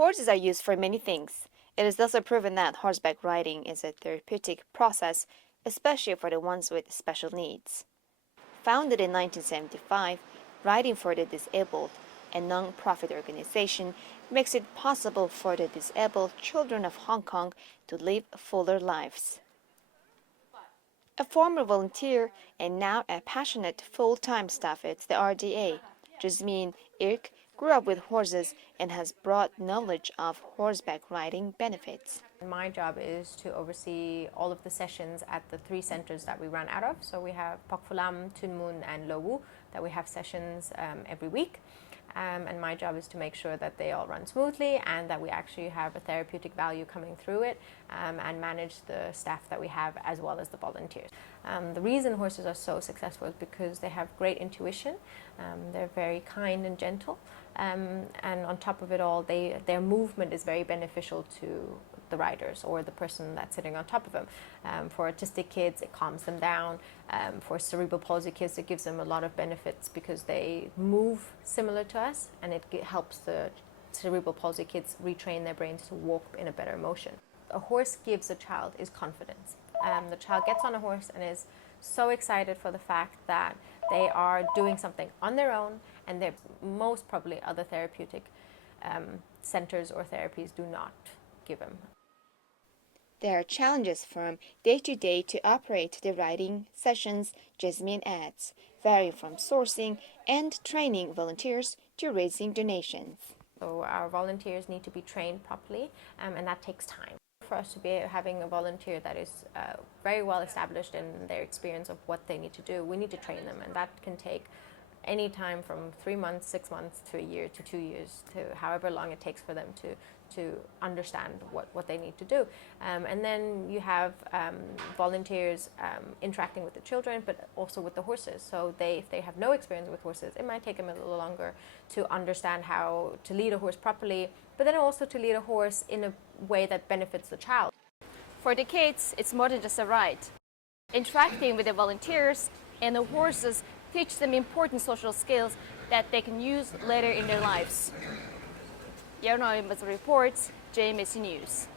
Horses are used for many things. It is also proven that horseback riding is a therapeutic process, especially for the ones with special needs. Founded in 1975, Riding for the Disabled, a non-profit organization, makes it possible for the disabled children of Hong Kong to live fuller lives. A former volunteer and now a passionate full-time staff at the RDA, Jasmine Irk grew up with horses and has broad knowledge of horseback riding benefits. My job is to oversee all of the sessions at the 3 centers that we run out of. So we have Pok Fu Lam, Tuen Mun and Lo Wu that we have sessions every week. And my job is to make sure that they all run smoothly and that we actually have a therapeutic value coming through it, and manage the staff that we have as well as the volunteers. The reason horses are so successful is because they have great intuition, they're very kind and gentle, and on top of it all, their movement is very beneficial to the riders or the person that's sitting on top of them. For autistic kids, it calms them down. For cerebral palsy kids, it gives them a lot of benefits because they move similar to us, and it helps the cerebral palsy kids retrain their brains to walk in a better motion. A horse gives a child is confidence. The child gets on a horse and is so excited for the fact that they are doing something on their own, and they're most probably other therapeutic centers or therapies do not give them. There are challenges from day-to-day to operate the riding sessions, Jasmine adds, varying from sourcing and training volunteers to raising donations. So our volunteers need to be trained properly, and that takes time. For us to be having a volunteer that is very well established in their experience of what they need to do, we need to train them, and that can take any time from 3 months, 6 months to a year to 2 years to however long it takes for them to understand what they need to do. And then you have volunteers interacting with the children, but also with the horses. So if they have no experience with horses, it might take them a little longer to understand how to lead a horse properly, but then also to lead a horse in a way that benefits the child. For the kids, it's more than just a ride. Interacting with the volunteers and the horses teach them important social skills that they can use later in their lives. Yarno reports, JMSC News.